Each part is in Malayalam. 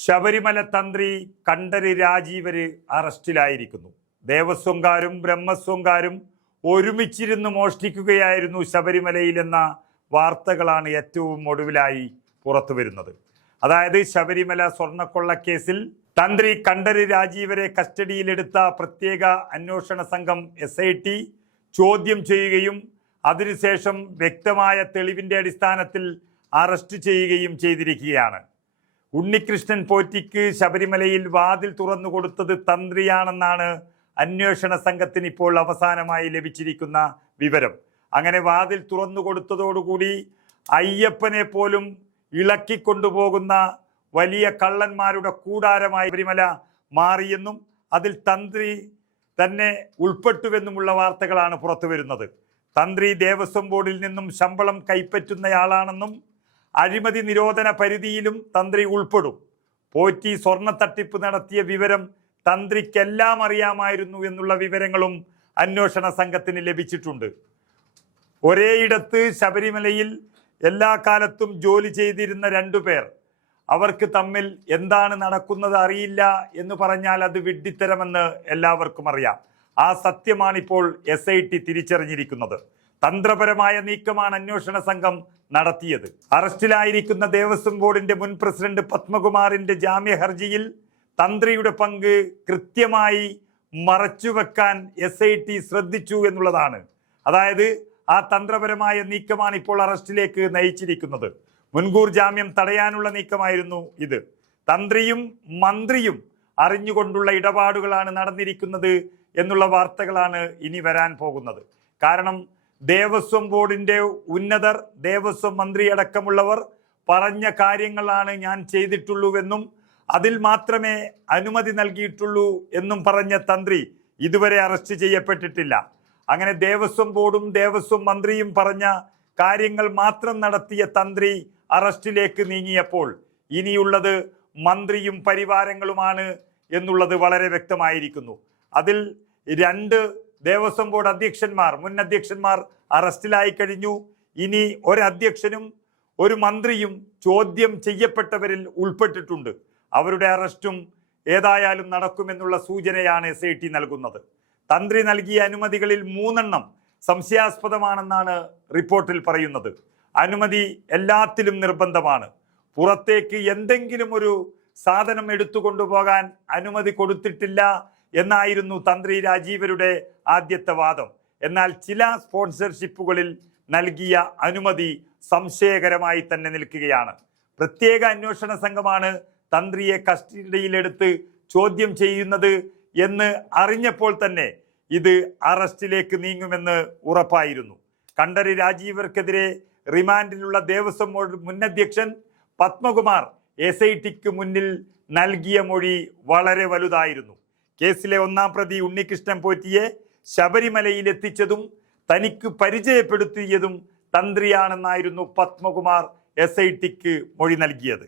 ശബരിമല തന്ത്രി കണ്ഠര് രാജീവര് അറസ്റ്റിലായിരിക്കുന്നു. ദേവസ്വംകാരും ബ്രഹ്മസ്വംകാരും ഒരുമിച്ചിരുന്ന് മോഷ്ടിക്കുകയായിരുന്നു ശബരിമലയിൽ എന്ന വാർത്തകളാണ് ഏറ്റവും ഒടുവിലായി പുറത്തു വരുന്നത്. അതായത് ശബരിമല സ്വർണക്കൊള്ളക്കേസിൽ തന്ത്രി കണ്ഠര് രാജീവരെ കസ്റ്റഡിയിലെടുത്ത പ്രത്യേക അന്വേഷണ സംഘം എസ് ചോദ്യം ചെയ്യുകയും അതിനുശേഷം വ്യക്തമായ തെളിവിന്റെ അടിസ്ഥാനത്തിൽ അറസ്റ്റ് ചെയ്യുകയും ചെയ്തിരിക്കുകയാണ്. ഉണ്ണികൃഷ്ണൻ പോറ്റിക്ക് ശബരിമലയിൽ വാതിൽ തുറന്നു കൊടുത്തത് തന്ത്രിയാണെന്നാണ് അന്വേഷണ സംഘത്തിന് ഇപ്പോൾ അവസാനമായി ലഭിച്ചിരിക്കുന്ന വിവരം. അങ്ങനെ വാതിൽ തുറന്നു കൊടുത്തതോടുകൂടി അയ്യപ്പനെ പോലും ഇളക്കിക്കൊണ്ടുപോകുന്ന വലിയ കള്ളന്മാരുടെ കൂടാരമായി ശബരിമല മാറിയെന്നും അതിൽ തന്ത്രി തന്നെ ഉൾപ്പെട്ടുവെന്നുമുള്ള വാർത്തകളാണ് പുറത്തു വരുന്നത് തന്ത്രി ദേവസ്വം ബോർഡിൽ നിന്നും ശമ്പളം കൈപ്പറ്റുന്നയാളാണെന്നും അഴിമതി നിരോധന പരിധിയിലും തന്ത്രി ഉൾപ്പെടും. പോറ്റി സ്വർണ തട്ടിപ്പ് നടത്തിയ വിവരം തന്ത്രിക്കെല്ലാം അറിയാമായിരുന്നു എന്നുള്ള വിവരങ്ങളും അന്വേഷണ സംഘത്തിന് ലഭിച്ചിട്ടുണ്ട്. ഒരേയിടത്ത് ശബരിമലയിൽ എല്ലാ കാലത്തും ജോലി ചെയ്തിരുന്ന രണ്ടു പേർ. അവർക്ക് തമ്മിൽ എന്താണ് നടക്കുന്നത് അറിയില്ല എന്ന് പറഞ്ഞാൽ അത് വിഡ്ഢിത്തരമെന്ന് എല്ലാവർക്കും അറിയാം. ആ സത്യമാണിപ്പോൾ എസ് ഐ ടി തിരിച്ചറിഞ്ഞിരിക്കുന്നത്. തന്ത്രപരമായ നീക്കമാണ് അന്വേഷണ സംഘം നടത്തിയത്. അറസ്റ്റിലായിരിക്കുന്ന ദേവസ്വം ബോർഡിന്റെ മുൻ പ്രസിഡന്റ് പത്മകുമാറിന്റെ ജാമ്യ ഹർജിയിൽ തന്ത്രിയുടെ പങ്ക് കൃത്യമായി മറച്ചുവെക്കാൻ എസ് ഐ ടി ശ്രദ്ധിച്ചു എന്നുള്ളതാണ്. അതായത് ആ തന്ത്രപരമായ നീക്കമാണ് ഇപ്പോൾ അറസ്റ്റിലേക്ക് നയിച്ചിരിക്കുന്നത്. മുൻകൂർ ജാമ്യം തടയാനുള്ള നീക്കമായിരുന്നു ഇത്. തന്ത്രിയും മന്ത്രിയും അറിഞ്ഞുകൊണ്ടുള്ള ഇടപാടുകളാണ് നടന്നിരിക്കുന്നത് എന്നുള്ള വാർത്തകളാണ് ഇനി വരാൻ പോകുന്നത്. കാരണം ദേവസ്വം ബോർഡിന്റെ ഉന്നതർ ദേവസ്വം മന്ത്രി അടക്കമുള്ളവർ പറഞ്ഞ കാര്യങ്ങളാണ് ഞാൻ ചെയ്തിട്ടുള്ളൂവെന്നും അതിൽ മാത്രമേ അനുമതി നൽകിയിട്ടുള്ളൂ എന്നും പറഞ്ഞ തന്ത്രി ഇതുവരെ അറസ്റ്റ് ചെയ്യപ്പെട്ടിട്ടില്ല. അങ്ങനെ ദേവസ്വം ബോർഡും ദേവസ്വം മന്ത്രിയും പറഞ്ഞ കാര്യങ്ങൾ മാത്രം നടത്തിയ തന്ത്രി അറസ്റ്റിലേക്ക് നീങ്ങിയപ്പോൾ ഇനിയുള്ളത് മന്ത്രിയും പരിവാരങ്ങളുമാണ് എന്നുള്ളത് വളരെ വ്യക്തമായിരിക്കുന്നു. അതിൽ രണ്ട് ദേവസ്വം ബോർഡ് അധ്യക്ഷന്മാർ മുൻ അധ്യക്ഷന്മാർ അറസ്റ്റിലായി കഴിഞ്ഞു. ഇനി ഒരധ്യക്ഷനും ഒരു മന്ത്രിയും ചോദ്യം ചെയ്യപ്പെട്ടവരിൽ ഉൾപ്പെട്ടിട്ടുണ്ട്. അവരുടെ അറസ്റ്റും ഏതായാലും നടക്കുമെന്നുള്ള സൂചനയാണ് എസ് ഐ ടി നൽകുന്നത്. തന്ത്രി നൽകിയ അനുമതികളിൽ മൂന്നെണ്ണം സംശയാസ്പദമാണെന്നാണ് റിപ്പോർട്ടിൽ പറയുന്നത്. അനുമതി എല്ലാത്തിലും നിർബന്ധമാണ്. പുറത്തേക്ക് എന്തെങ്കിലും ഒരു സാധനം എടുത്തു കൊണ്ടുപോകാൻ അനുമതി കൊടുത്തിട്ടില്ല. എന്നായിരുന്നു തന്ത്രി രാജീവരുടെ ആദ്യത്തെ വാദം. എന്നാൽ ചില സ്പോൺസർഷിപ്പുകളിൽ നൽകിയ അനുമതി സംശയകരമായി തന്നെ നിൽക്കുകയാണ്. പ്രത്യേക അന്വേഷണ സംഘമാണ് തന്ത്രിയെ കസ്റ്റഡിയിലെടുത്ത് ചോദ്യം ചെയ്യുന്നത് എന്ന് അറിഞ്ഞപ്പോൾ തന്നെ ഇത് അറസ്റ്റിലേക്ക് നീങ്ങുമെന്ന് ഉറപ്പായിരുന്നു. കണ്ടറി രാജീവർക്കെതിരെ റിമാൻഡിലുള്ള ദേവസ്വം ബോർഡ് മുൻ അധ്യക്ഷൻ പത്മകുമാർ എസ് ഐ ടിക്ക് മുന്നിൽ നൽകിയ മൊഴി വളരെ വലുതായിരുന്നു. കേസിലെ ഒന്നാം പ്രതി ഉണ്ണികൃഷ്ണൻ പോറ്റിയെ ശബരിമലയിൽ എത്തിച്ചതും തനിക്ക് പരിചയപ്പെടുത്തിയതും തന്ത്രിയാണെന്നായിരുന്നു പത്മകുമാർ എസ് ഐ ടിക്ക് മൊഴി നൽകിയത്.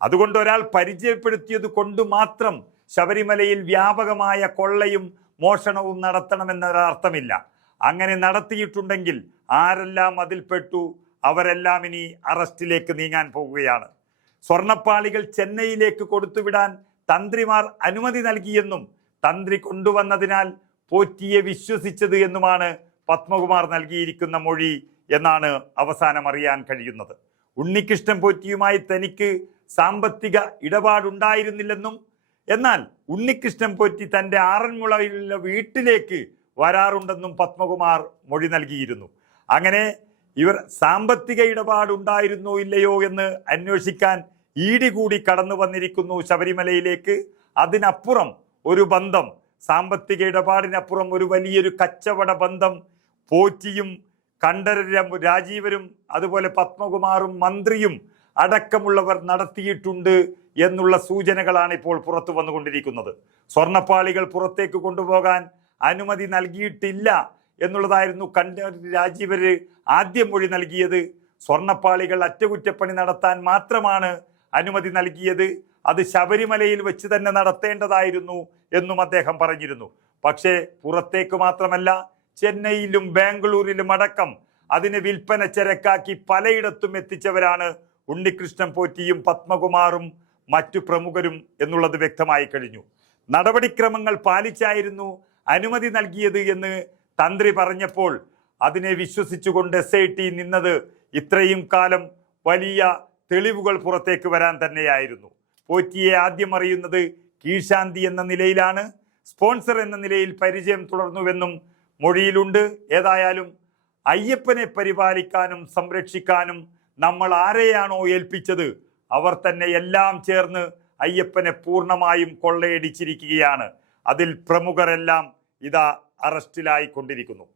അതുകൊണ്ട് ഒരാൾ പരിചയപ്പെടുത്തിയത് കൊണ്ട് മാത്രം ശബരിമലയിൽ വ്യാപകമായ കൊള്ളയും മോഷണവും നടത്തണമെന്നൊരർത്ഥമില്ല അങ്ങനെ നടത്തിയിട്ടുണ്ടെങ്കിൽ ആരെല്ലാം അതിൽപ്പെട്ടു അവരെല്ലാം ഇനി അറസ്റ്റിലേക്ക് നീങ്ങാൻ പോകുകയാണ് സ്വർണപ്പാളികൾ ചെന്നൈയിലേക്ക് കൊടുത്തുവിടാൻ തന്ത്രിമാർ അനുമതി നൽകിയെന്നും തന്ത്രി കൊണ്ടുവന്നതിനാൽ പോറ്റിയെ വിശ്വസിച്ചത് എന്നുമാണ് പത്മകുമാർ നൽകിയിരിക്കുന്ന മൊഴി എന്നാണ് അവസാനം അറിയാൻ കഴിയുന്നത്. ഉണ്ണികൃഷ്ണൻ പോറ്റിയുമായി തനിക്ക് സാമ്പത്തിക ഇടപാടുണ്ടായിരുന്നില്ലെന്നും എന്നാൽ ഉണ്ണികൃഷ്ണൻ പോറ്റി തന്റെ ആറന്മുളയിലുള്ള വീട്ടിലേക്ക് വരാറുണ്ടെന്നും പത്മകുമാർ മൊഴി നൽകിയിരുന്നു. അങ്ങനെ ഇവർ സാമ്പത്തിക ഇടപാടുണ്ടായിരുന്നോ ഇല്ലയോ എന്ന് അന്വേഷിക്കാൻ ഈടി കൂടി കടന്നു വന്നിരിക്കുന്നു ശബരിമലയിലേക്ക്. അതിനപ്പുറം ഒരു ബന്ധം. സാമ്പത്തിക ഇടപാടിനപ്പുറം ഒരു വലിയൊരു കച്ചവട ബന്ധം. പോറ്റിയും കണ്ഠരരം രാജീവരും അതുപോലെ പത്മകുമാറും മന്ത്രിയും അടക്കമുള്ളവർ നടത്തിയിട്ടുണ്ട് എന്നുള്ള സൂചനകളാണ് ഇപ്പോൾ പുറത്തു വന്നുകൊണ്ടിരിക്കുന്നത്. സ്വർണപ്പാളികൾ പുറത്തേക്ക് കൊണ്ടുപോകാൻ അനുമതി നൽകിയിട്ടില്ല എന്നുള്ളതായിരുന്നു കണ്ഠ രാജീവര് ആദ്യം മൊഴി നൽകിയത്. സ്വർണപ്പാളികൾ അറ്റകുറ്റപ്പണി നടത്താൻ മാത്രമാണ് അനുമതി നൽകിയത് അത് ശബരിമലയിൽ വെച്ച് തന്നെ നടത്തേണ്ടതായിരുന്നു എന്നും അദ്ദേഹം പറഞ്ഞിരുന്നു. പക്ഷേ പുറത്തേക്ക് മാത്രമല്ല ചെന്നൈയിലും ബാംഗ്ലൂരിലും അടക്കം അതിന് വിൽപ്പന ചരക്കാക്കി പലയിടത്തും എത്തിച്ചവരാണ് ഉണ്ണികൃഷ്ണൻ പോറ്റിയും പത്മകുമാറും മറ്റു പ്രമുഖരും എന്നുള്ളത് വ്യക്തമായി കഴിഞ്ഞു. നടപടിക്രമങ്ങൾ പാലിച്ചായിരുന്നു അനുമതി നൽകിയത് എന്ന് തന്ത്രി പറഞ്ഞപ്പോൾ അതിനെ വിശ്വസിച്ചുകൊണ്ട് എസ് ഐ ടി നിന്നത് ഇത്രയും കാലം വലിയ തെളിവുകൾ പുറത്തേക്ക് വരാൻ തന്നെയായിരുന്നു. പോറ്റിയെ ആദ്യം അറിയുന്നത് കീഴ്ശാന്തി എന്ന നിലയിലാണ്. സ്പോൺസർ എന്ന നിലയിൽ പരിചയം തുടർന്നുവെന്നും മൊഴിയിലുണ്ട്. ഏതായാലും അയ്യപ്പനെ പരിപാലിക്കാനും സംരക്ഷിക്കാനും നമ്മൾ ആരെയാണോ ഏൽപ്പിച്ചത് അവർ തന്നെ എല്ലാം ചേർന്ന് അയ്യപ്പനെ പൂർണമായും കൊള്ളയടിച്ചിരിക്കുകയാണ്. അതിൽ പ്രമുഖരെല്ലാം ഇതാ അറസ്റ്റിലായിക്കൊണ്ടിരിക്കുന്നു.